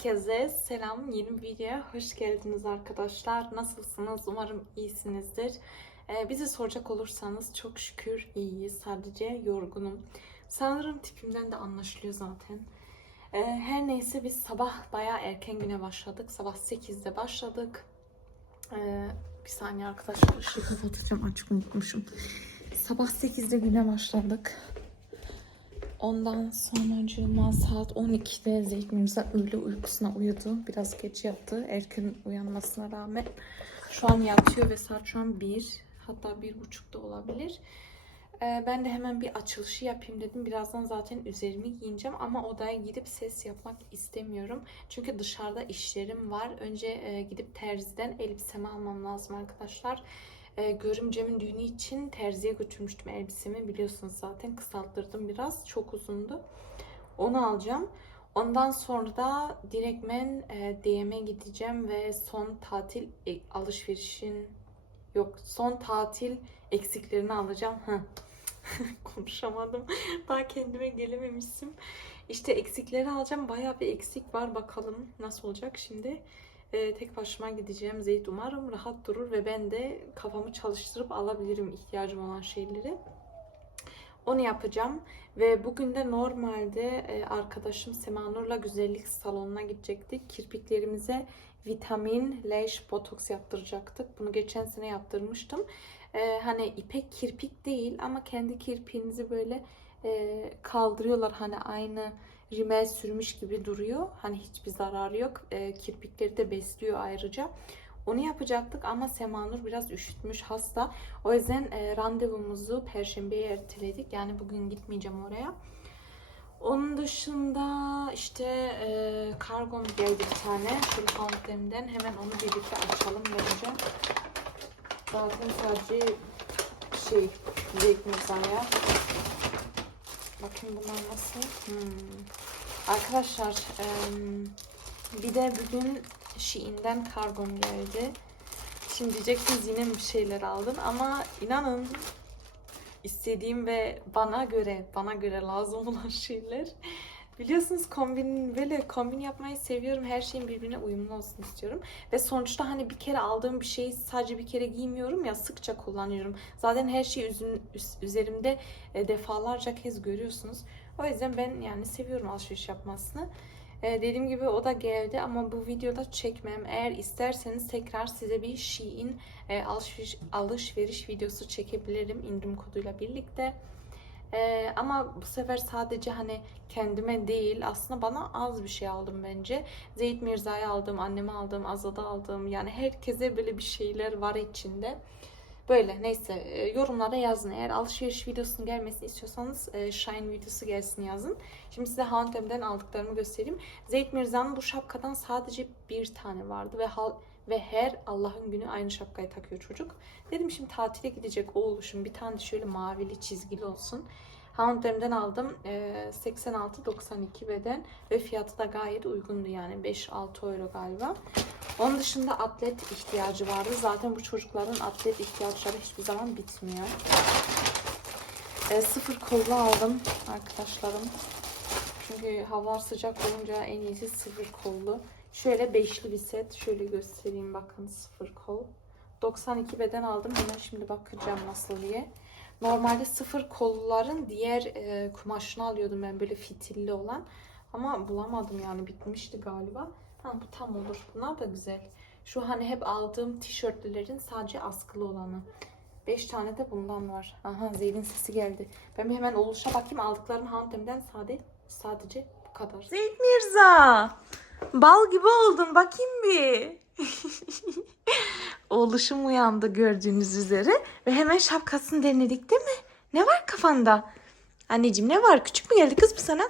Herkese selam. Yeni bir videoya hoş geldiniz arkadaşlar. Nasılsınız? Umarım iyisinizdir. Ee, bizi soracak olursanız çok şükür iyiyiz. Sadece yorgunum. Sanırım tipimden de anlaşılıyor zaten. Ee, her neyse biz sabah bayağı erken güne başladık. Sabah 8'de başladık. Ee, bir saniye arkadaşlar ışığı kapatacağım. Açık unutmuşum. Sabah 8'de güne başladık. Ondan sonra saat 12'de Zeyt Mirza öğle uykusuna uyudu. Biraz geç yattı. Erken uyanmasına rağmen. Şu an yatıyor ve saat şu an 1. Hatta bir buçukta olabilir. Ee, ben de hemen bir açılışı yapayım dedim. Birazdan zaten üzerimi giyineceğim ama odaya gidip ses yapmak istemiyorum. Çünkü dışarıda işlerim var. Önce e, gidip terziden elbisemi almam lazım arkadaşlar. E, görümcemin düğünü için terziye götürmüştüm elbisemi. Biliyorsunuz zaten kısalttırdım biraz. Çok uzundu. Onu alacağım. Ondan sonra da direktmen e, DM'e gideceğim ve son tatil e, alışverişin yok son tatil eksiklerini alacağım. Konuşamadım. Daha kendime gelememişim. İşte eksikleri alacağım. Bayağı bir eksik var. Bakalım nasıl olacak şimdi. Ee, tek başıma gideceğim. Zeyt umarım rahat durur ve ben de kafamı çalıştırıp alabilirim ihtiyacım olan şeyleri. Onu yapacağım. Ve bugün de normalde e, arkadaşım Semanur'la güzellik salonuna gidecektik. Kirpiklerimize vitamin, leş, botoks yaptıracaktık. Bunu geçen sene yaptırmıştım. E, hani ipek kirpik değil ama kendi kirpiğinizi böyle e, kaldırıyorlar. Hani aynı rimel sürmüş gibi duruyor. Hani hiçbir zararı yok. E, kirpikleri de besliyor ayrıca. Onu yapacaktık ama Semanur biraz üşütmüş hasta. O yüzden e, randevumuzu perşembeye erteledik. Yani bugün gitmeyeceğim oraya. Onun dışında işte e, kargom geldi bir tane. Şöyle Hound'den hemen onu birlikte açalım bence. Zaten sadece şey Zeyt Mirza'ya. Bakın bunlar nasıl. Hmm. Arkadaşlar bir de bugün Shein'den kargom geldi. Şimdi diyeceksiniz yine bir şeyler aldın ama inanın istediğim ve bana göre bana göre lazım olan şeyler. Biliyorsunuz kombin böyle kombin yapmayı seviyorum. Her şeyin birbirine uyumlu olsun istiyorum. Ve sonuçta hani bir kere aldığım bir şeyi sadece bir kere giymiyorum ya sıkça kullanıyorum. Zaten her şey üz- üzerimde e, defalarca kez görüyorsunuz. O yüzden ben yani seviyorum alışveriş yapmasını. Ee, dediğim gibi o da geldi ama bu videoda çekmem. Eğer isterseniz tekrar size bir Shein e, alışveriş, alışveriş videosu çekebilirim indirim koduyla birlikte. Ee, ama bu sefer sadece hani kendime değil aslında bana az bir şey aldım bence. Zeyt Mirza'ya aldım, anneme aldım, Azad'a aldım. Yani herkese böyle bir şeyler var içinde. Böyle neyse e, yorumlara yazın. Eğer alışveriş videosunun gelmesini istiyorsanız e, Shine videosu gelsin yazın. Şimdi size H&M'den aldıklarımı göstereyim. Zeyt Mirza'nın bu şapkadan sadece bir tane vardı ve hal ve her Allah'ın günü aynı şapkayı takıyor çocuk. Dedim şimdi tatile gidecek o oluşum bir tane şöyle mavili çizgili olsun. H&M'den aldım. E, 86.92 beden ve fiyatı da gayet uygundu yani 5-6 euro galiba. Onun dışında atlet ihtiyacı vardı. Zaten bu çocukların atlet ihtiyaçları hiçbir zaman bitmiyor. E, sıfır kollu aldım arkadaşlarım. Çünkü hava sıcak olunca en iyisi sıfır kollu. Şöyle beşli bir set. Şöyle göstereyim bakın sıfır kol. 92 beden aldım. Hemen şimdi bakacağım nasıl diye. Normalde sıfır kolluların diğer e, kumaşını alıyordum ben böyle fitilli olan. Ama bulamadım yani bitmişti galiba. Ha, bu tam olur. Bunlar da güzel. Şu hani hep aldığım tişörtlerin sadece askılı olanı. 5 tane de bundan var. Aha Zeyn'in sesi geldi. Ben bir hemen oluşa bakayım. Aldıklarım Hantem'den sade, sadece bu kadar. Zeyt Mirza. Bal gibi oldun bakayım bir. Oğluşum uyandı gördüğünüz üzere. Ve hemen şapkasını denedik değil mi? Ne var kafanda? Anneciğim ne var? Küçük mü geldi kız bu sana?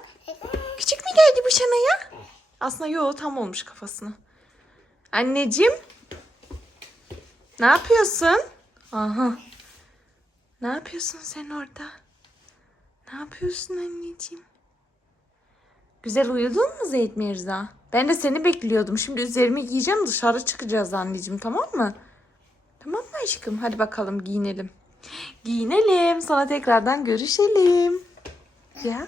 Küçük mü geldi bu sana ya? Aslında yo tam olmuş kafasına. Anneciğim. Ne yapıyorsun? Aha. Ne yapıyorsun sen orada? Ne yapıyorsun anneciğim? Güzel uyudun mu Zeyt Mirza? Ben de seni bekliyordum. Şimdi üzerimi giyeceğim dışarı çıkacağız anneciğim tamam mı? Tamam mı aşkım? Hadi bakalım giyinelim. Giyinelim. Sonra tekrardan görüşelim. Ya.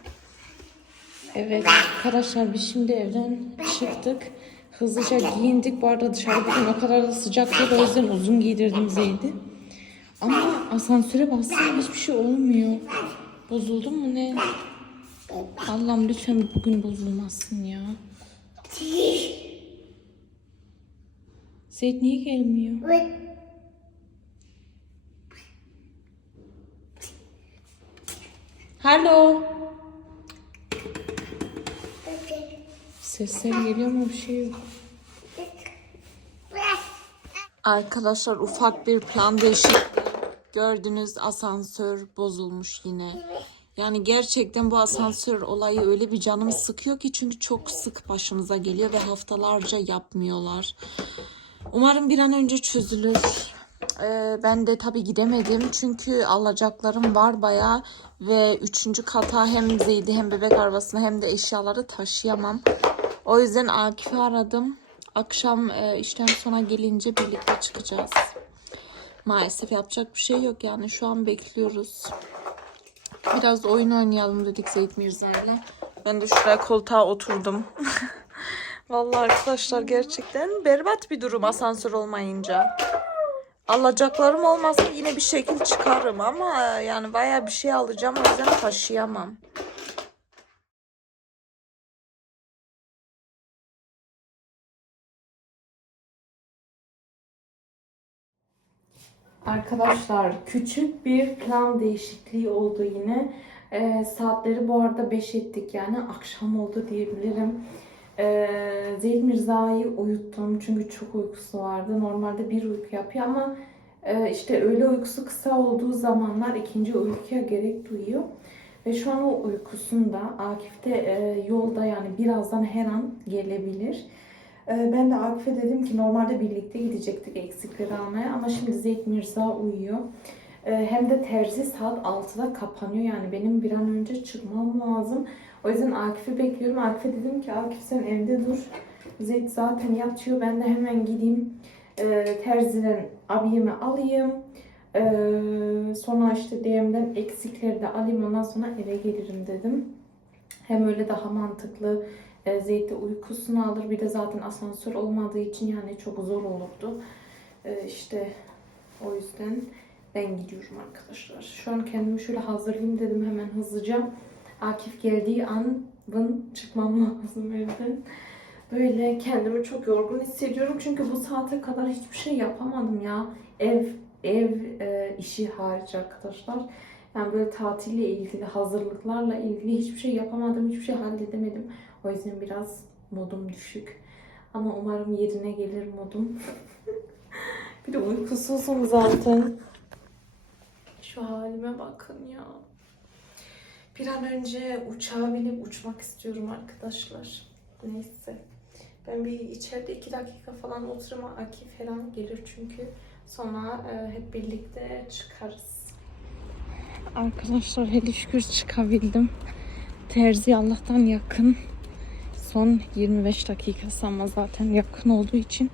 Evet arkadaşlar biz şimdi evden çıktık. Hızlıca giyindik. Bu arada dışarı bugün o kadar da sıcak değil. O yüzden uzun giydirdim Zeyd'i. Ama asansöre bassam hiçbir şey olmuyor. Bozuldu mu ne? Allah'ım lütfen bugün bozulmasın ya. Zeyd niye gelmiyor? Hello. Sesler geliyor mu bir şey yok. Arkadaşlar ufak bir plan değişikliği. Gördünüz asansör bozulmuş yine. Yani gerçekten bu asansör olayı öyle bir canımı sıkıyor ki çünkü çok sık başımıza geliyor ve haftalarca yapmıyorlar. Umarım bir an önce çözülür. Ee, ben de tabii gidemedim çünkü alacaklarım var bayağı ve üçüncü kata hem Zeydi hem bebek arabasını hem de eşyaları taşıyamam. O yüzden Akif'i aradım. Akşam e, işten sonra gelince birlikte çıkacağız. Maalesef yapacak bir şey yok yani şu an bekliyoruz. Biraz oyun oynayalım dedik Zeyt Mirza ile. Ben de şuraya koltuğa oturdum. Vallahi arkadaşlar gerçekten berbat bir durum asansör olmayınca. Alacaklarım olmasa yine bir şekil çıkarım ama yani bayağı bir şey alacağım o yüzden taşıyamam. Arkadaşlar küçük bir plan değişikliği oldu yine. Ee, saatleri bu arada 5 ettik yani akşam oldu diyebilirim. Ee, Zeyd Mirza'yı uyuttum çünkü çok uykusu vardı. Normalde bir uyku yapıyor ama e, işte öğle uykusu kısa olduğu zamanlar ikinci uykuya gerek duyuyor. Ve şu an o uykusunda Akif de e, yolda yani birazdan her an gelebilir. Ee, Ben de Akif'e dedim ki normalde birlikte gidecektik eksikleri almaya ama şimdi Zeyd Mirza uyuyor. Ee, Hem de terzi saat 6'da kapanıyor yani benim bir an önce çıkmam lazım. O yüzden Akif'i bekliyorum. Akif'e dedim ki Akif sen evde dur. Zeyd zaten yatıyor. Ben de hemen gideyim e, terziden abiyemi alayım. Ee, sonra işte DM'den eksikleri de alayım ondan sonra eve gelirim dedim. Hem öyle daha mantıklı e, Zeyd de uykusunu alır. Bir de zaten asansör olmadığı için yani çok zor olurdu. E, işte o yüzden ben gidiyorum arkadaşlar. Şu an kendimi şöyle hazırlayayım dedim hemen hızlıca. Akif geldiği an ben çıkmam lazım evden. Böyle kendimi çok yorgun hissediyorum çünkü bu saate kadar hiçbir şey yapamadım ya. Ev ev e, işi hariç arkadaşlar. Yani böyle tatille ilgili, hazırlıklarla ilgili hiçbir şey yapamadım, hiçbir şey halledemedim. O yüzden biraz modum düşük. Ama umarım yerine gelir modum. bir de uykusuzum zaten. Şu halime bakın ya. Bir an önce uçağa binip uçmak istiyorum arkadaşlar. Neyse. Ben bir içeride iki dakika falan otururum. Akif falan gelir çünkü. Sonra e, hep birlikte çıkarız. Arkadaşlar hele şükür çıkabildim. Terzi Allah'tan yakın. Son 25 dakikası ama zaten yakın olduğu için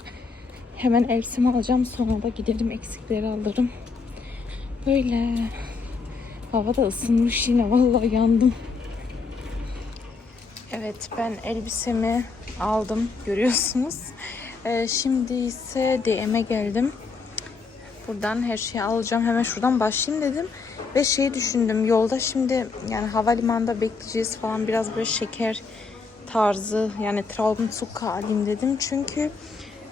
hemen elbisemi alacağım. Sonra da giderim eksikleri alırım. Böyle hava da ısınmış yine vallahi yandım. Evet ben elbisemi aldım görüyorsunuz. Ee, şimdi ise DM'e geldim. Buradan her şeyi alacağım. Hemen şuradan başlayayım dedim. Ve şey düşündüm. Yolda şimdi yani havalimanında bekleyeceğiz falan biraz böyle şeker tarzı yani Traubenzucker alayım dedim. Çünkü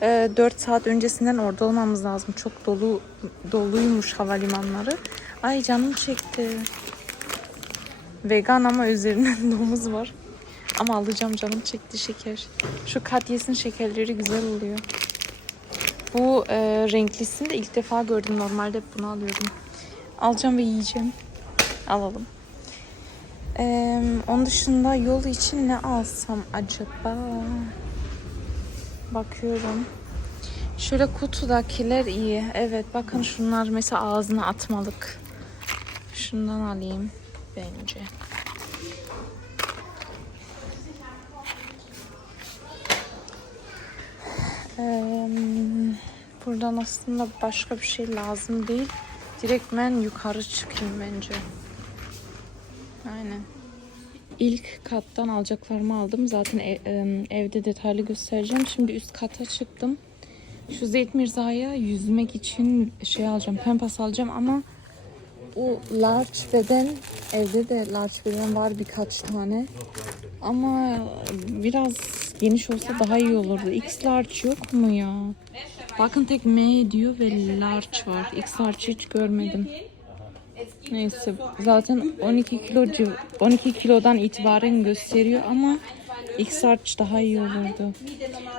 e, 4 saat öncesinden orada olmamız lazım. Çok dolu doluymuş havalimanları. Ay canım çekti. Vegan ama üzerinden domuz var. Ama alacağım canım çekti şeker. Şu Katyes'in şekerleri güzel oluyor. Bu e, renklisini de ilk defa gördüm. Normalde hep bunu alıyordum. Alacağım ve yiyeceğim. Alalım. Ee, onun dışında yol için ne alsam acaba? Bakıyorum. Şöyle kutudakiler iyi. Evet bakın şunlar mesela ağzına atmalık. Şundan alayım bence. Buradan aslında başka bir şey lazım değil. Direkt ben yukarı çıkayım bence. Aynen. ilk kattan alacaklarımı aldım. Zaten ev- em, evde detaylı göstereceğim. Şimdi üst kata çıktım. Şu Zeyt Mirza'ya yüzmek için şey alacağım. Pempas alacağım ama o large beden evde de large beden var birkaç tane. Ama biraz geniş olsa daha iyi olurdu. X large yok mu ya? Bakın tek M diyor ve large var. X large hiç görmedim. Neyse zaten 12 kilo civ- 12 kilodan itibaren gösteriyor ama X large daha iyi olurdu.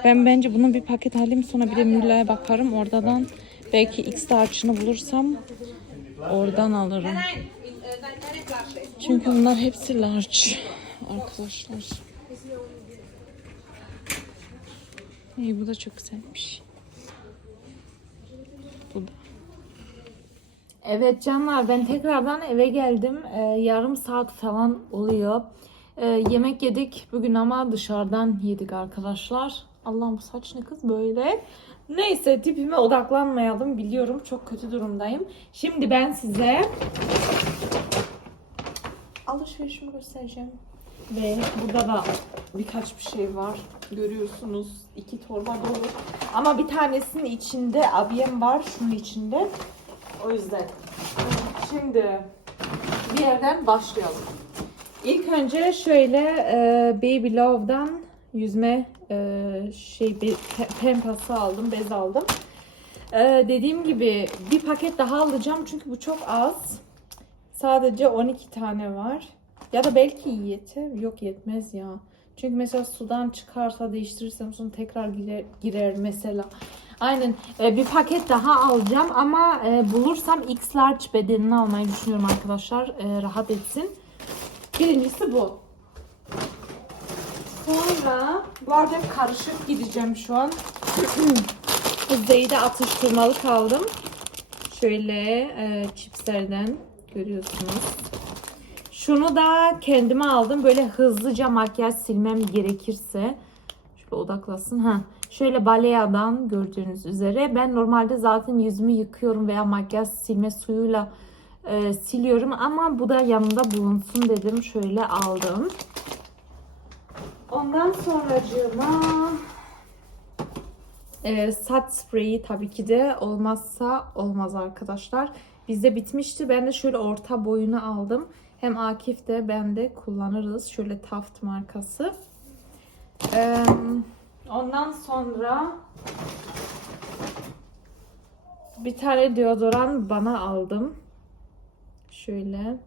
Ben bence bunu bir paket alayım sonra bir de Mülla'ya bakarım. Oradan belki X large'ını bulursam oradan alırım. Çünkü bunlar hepsi large arkadaşlar. İyi bu da çok güzelmiş. Bu da. Evet canlar ben tekrardan eve geldim. Ee, yarım saat falan oluyor. Ee, yemek yedik bugün ama dışarıdan yedik arkadaşlar. Allah'ım bu saç ne kız böyle. Neyse tipime odaklanmayalım biliyorum çok kötü durumdayım. Şimdi ben size alışverişimi göstereceğim. Ve burada da birkaç bir şey var. Görüyorsunuz iki torba dolu. Ama bir tanesinin içinde abiyem var şunun içinde. O yüzden. Şimdi bir yerden başlayalım. İlk önce şöyle e, Baby Love'dan yüzme e, şey pe- pempası aldım, bez aldım. E, dediğim gibi bir paket daha alacağım çünkü bu çok az. Sadece 12 tane var. Ya da belki yeter. Yok yetmez ya. Çünkü mesela sudan çıkarsa değiştirirsem sonra tekrar girer, girer mesela. Aynen. Ee, bir paket daha alacağım ama e, bulursam X large bedenini almayı düşünüyorum arkadaşlar. E, rahat etsin. Birincisi bu. Sonra bu arada hep karışık gideceğim şu an. Zeyde atıştırmalık aldım. Şöyle e, chipslerden görüyorsunuz. Şunu da kendime aldım. Böyle hızlıca makyaj silmem gerekirse. Şöyle odaklasın. Ha. Şöyle Balea'dan gördüğünüz üzere. Ben normalde zaten yüzümü yıkıyorum veya makyaj silme suyuyla e, siliyorum. Ama bu da yanında bulunsun dedim. Şöyle aldım. Ondan sonracığıma e, saç spreyi tabii ki de olmazsa olmaz arkadaşlar. Bizde bitmişti. Ben de şöyle orta boyunu aldım. Hem Akif de ben de kullanırız. Şöyle Taft markası. Ee, ondan sonra bir tane deodoran bana aldım. Şöyle.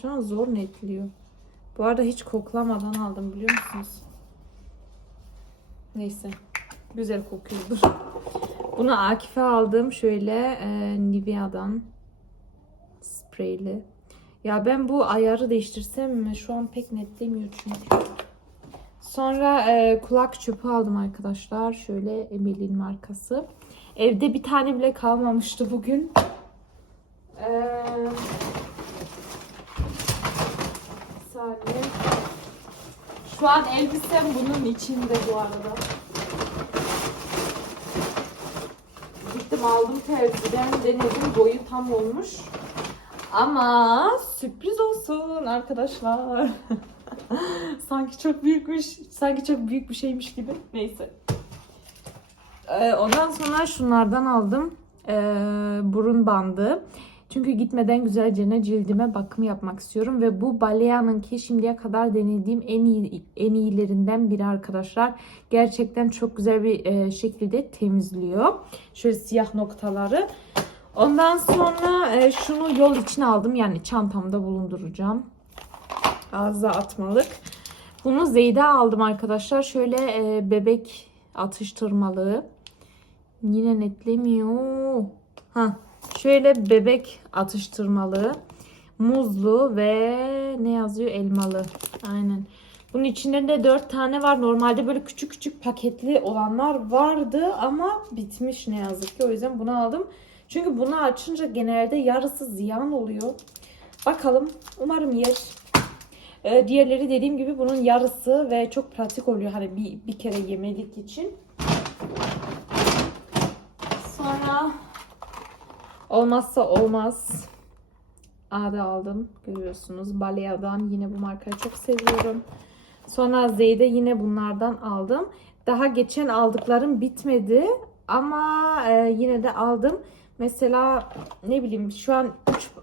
Şu an zor netliyor. Bu arada hiç koklamadan aldım biliyor musunuz? Neyse. Güzel kokuyordur. Bunu Akif'e aldım. Şöyle e, Nivea'dan spreyli. Ya ben bu ayarı değiştirsem mi? Şu an pek netlemiyor çünkü. Sonra e, kulak çöpü aldım arkadaşlar. Şöyle Emel'in markası. Evde bir tane bile kalmamıştı bugün. Ee, saniye. Şu an elbisem bunun içinde bu arada. Gittim aldım terziden denedim boyu tam olmuş. Ama sürpriz olsun arkadaşlar. sanki çok büyükmüş, sanki çok büyük bir şeymiş gibi. Neyse. Ee, ondan sonra şunlardan aldım. Ee, burun bandı. Çünkü gitmeden güzelce cildime bakım yapmak istiyorum ve bu Balea'nınki şimdiye kadar denediğim en iyi en iyilerinden biri arkadaşlar. Gerçekten çok güzel bir e, şekilde temizliyor. Şöyle siyah noktaları. Ondan sonra e, şunu yol için aldım. Yani çantamda bulunduracağım. Ağza atmalık. Bunu Zeyda aldım arkadaşlar. Şöyle e, bebek atıştırmalığı. Yine netlemiyor. Ha, şöyle bebek atıştırmalığı. Muzlu ve ne yazıyor? Elmalı. Aynen. Bunun içinde de 4 tane var. Normalde böyle küçük küçük paketli olanlar vardı ama bitmiş ne yazık ki. O yüzden bunu aldım. Çünkü bunu açınca genelde yarısı ziyan oluyor. Bakalım. Umarım yer. Ee, diğerleri dediğim gibi bunun yarısı ve çok pratik oluyor. Hani bir, bir kere yemelik için. Sonra olmazsa olmaz A'da aldım. Görüyorsunuz. Balea'dan yine bu markayı çok seviyorum. Sonra Z'de yine bunlardan aldım. Daha geçen aldıklarım bitmedi. Ama e, yine de aldım. Mesela ne bileyim şu an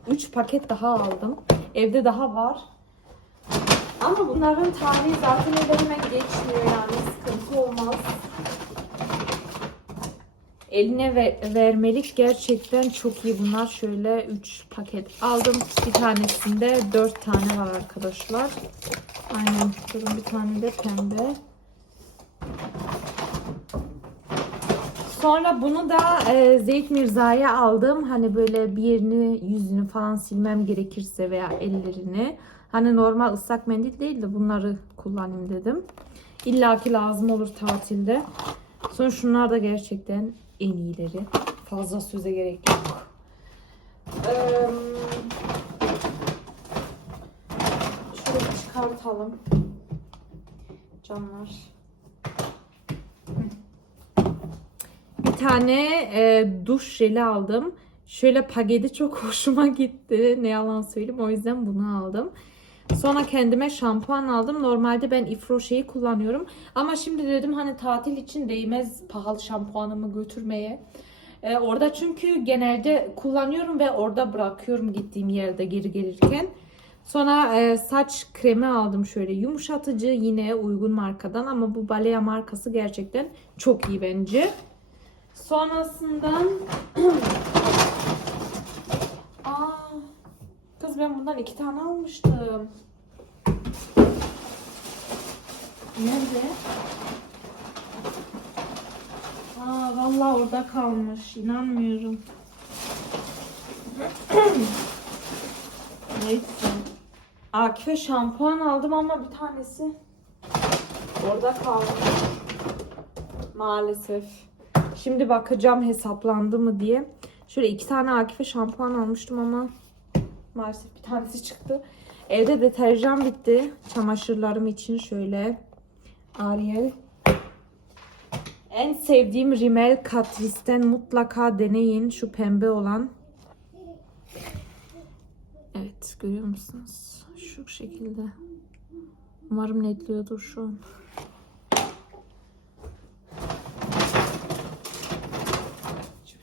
3 paket daha aldım. Evde daha var. Ama bunların tarihi zaten hemen geçmiyor yani sıkıntı olmaz. Eline ve- vermelik gerçekten çok iyi bunlar. Şöyle 3 paket aldım. Bir tanesinde 4 tane var arkadaşlar. Aynen. Durun bir tane de pembe. Sonra bunu da e, Zeyt Mirza'ya aldım. Hani böyle bir yerini yüzünü falan silmem gerekirse veya ellerini. Hani normal ıslak mendil değil de bunları kullanayım dedim. İlla ki lazım olur tatilde. Sonra şunlar da gerçekten en iyileri. Fazla söze gerek yok. Eee, şöyle çıkartalım. Canlar. Bir tane e, duş jeli aldım. Şöyle paketi çok hoşuma gitti. Ne yalan söyleyeyim. O yüzden bunu aldım. Sonra kendime şampuan aldım. Normalde ben Ifroşe'yi kullanıyorum. Ama şimdi dedim hani tatil için değmez pahalı şampuanımı götürmeye. Ee, orada çünkü genelde kullanıyorum ve orada bırakıyorum gittiğim yerde geri gelirken. Sonra e, saç kremi aldım şöyle yumuşatıcı yine uygun markadan ama bu Balea markası gerçekten çok iyi bence. Sonrasından Aa, ben bundan iki tane almıştım. Nerede? Aa, vallahi orada kalmış. İnanmıyorum. Neyse. Akife şampuan aldım ama bir tanesi orada kalmış. Maalesef. Şimdi bakacağım hesaplandı mı diye. Şöyle iki tane Akife şampuan almıştım ama maalesef bir tanesi çıktı. Evde deterjan bitti. Çamaşırlarım için şöyle Ariel. En sevdiğim Rimmel Catrice'den mutlaka deneyin. Şu pembe olan. Evet görüyor musunuz? Şu şekilde. Umarım netliyordur şu an.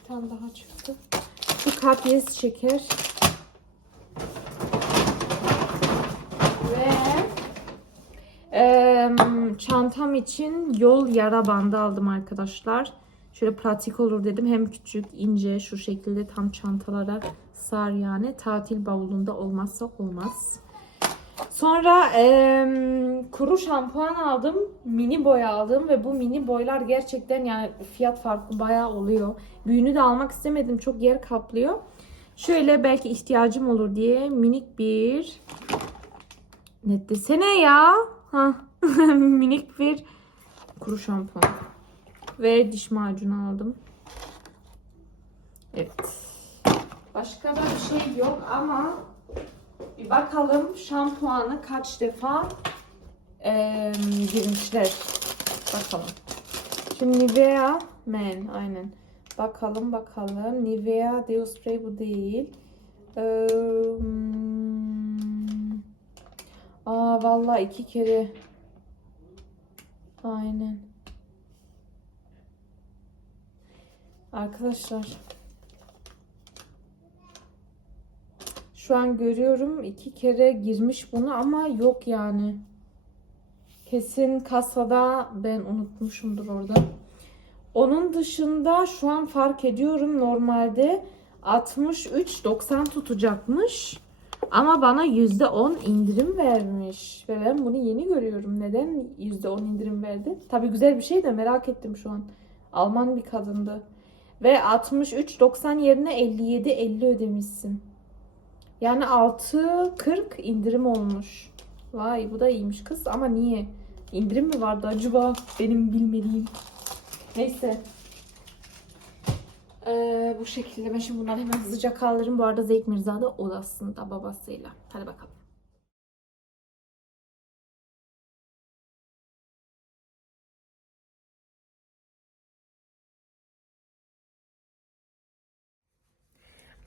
Bir tane daha çıktı. Şu kapyes şeker. Ve eee, çantam için yol yara bandı aldım arkadaşlar. Şöyle pratik olur dedim. Hem küçük, ince şu şekilde tam çantalara sar yani. Tatil bavulunda olmazsa olmaz. Sonra eee, kuru şampuan aldım. Mini boy aldım ve bu mini boylar gerçekten yani fiyat farkı bayağı oluyor. Büyüğünü de almak istemedim. Çok yer kaplıyor. Şöyle belki ihtiyacım olur diye minik bir net desene ya. Ha. minik bir kuru şampuan. Ve diş macunu aldım. Evet. Başka da bir şey yok ama bir bakalım şampuanı kaç defa eee girmişler. Bakalım. Şimdi Nivea Men aynen. Bakalım bakalım. Nivea Deo Spray bu değil. Hmm. aa vallahi iki kere. Aynen. Arkadaşlar. Şu an görüyorum iki kere girmiş bunu ama yok yani. Kesin kasada ben unutmuşumdur orada. Onun dışında şu an fark ediyorum normalde 63.90 tutacakmış. Ama bana %10 indirim vermiş. Ve ben bunu yeni görüyorum. Neden %10 indirim verdi? Tabii güzel bir şey de merak ettim şu an. Alman bir kadındı. Ve 63.90 yerine 57.50 ödemişsin. Yani 6.40 indirim olmuş. Vay bu da iyiymiş kız ama niye? İndirim mi vardı acaba? Benim bilmediğim. Neyse. Ee, bu şekilde ben şimdi bunları hemen hızlıca kaldırırım. Bu arada Zeyt Mirza da odasında babasıyla. Hadi bakalım.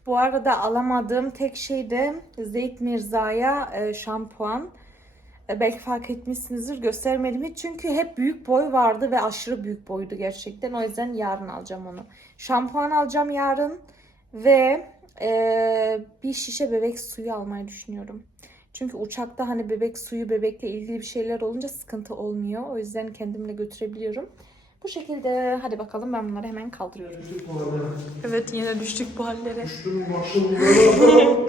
Bu arada alamadığım tek şey de Zeyt Mirza'ya e, şampuan. E, belki fark etmişsinizdir göstermedim hiç. Çünkü hep büyük boy vardı ve aşırı büyük boydu gerçekten. O yüzden yarın alacağım onu. Şampuan alacağım yarın. Ve e, bir şişe bebek suyu almayı düşünüyorum. Çünkü uçakta hani bebek suyu, bebekle ilgili bir şeyler olunca sıkıntı olmuyor. O yüzden kendimle götürebiliyorum. Bu şekilde hadi bakalım ben bunları hemen kaldırıyorum. Evet yine düştük bu hallere.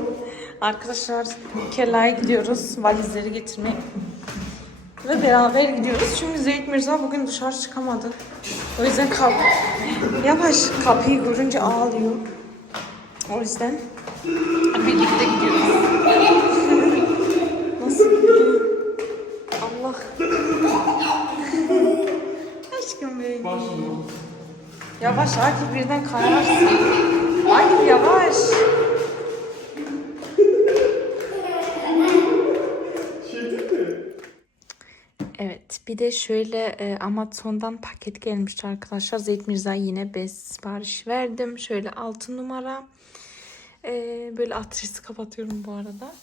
Arkadaşlar Kela'ya gidiyoruz valizleri getirmeye. Ve beraber gidiyoruz. Çünkü Zeyt Mirza bugün dışarı çıkamadı. O yüzden kap yavaş kapıyı görünce ağlıyor. O yüzden birlikte gidiyoruz. Nasıl gidiyor? Allah. Aşkım benim. Yavaş Akif birden kayarsın. Akif yavaş. Evet bir de şöyle e, Amazon'dan paket gelmişti arkadaşlar. Zeyt Mirza yine bez sipariş verdim. Şöyle 6 numara. E, böyle adresi kapatıyorum bu arada.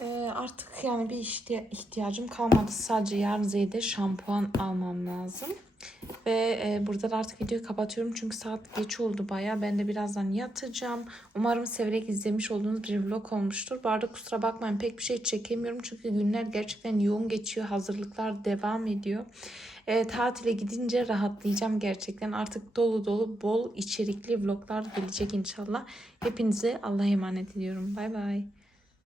E, artık yani bir ihtiya- ihtiyacım kalmadı. Sadece yarın Zeyt'e şampuan almam lazım. Ve e, burada da artık videoyu kapatıyorum çünkü saat geç oldu baya. Ben de birazdan yatacağım. Umarım severek izlemiş olduğunuz bir vlog olmuştur. Bu arada kusura bakmayın pek bir şey çekemiyorum çünkü günler gerçekten yoğun geçiyor. Hazırlıklar devam ediyor. E, tatile gidince rahatlayacağım gerçekten. Artık dolu dolu bol içerikli vloglar gelecek inşallah. Hepinize Allah'a emanet ediyorum. Bay bay.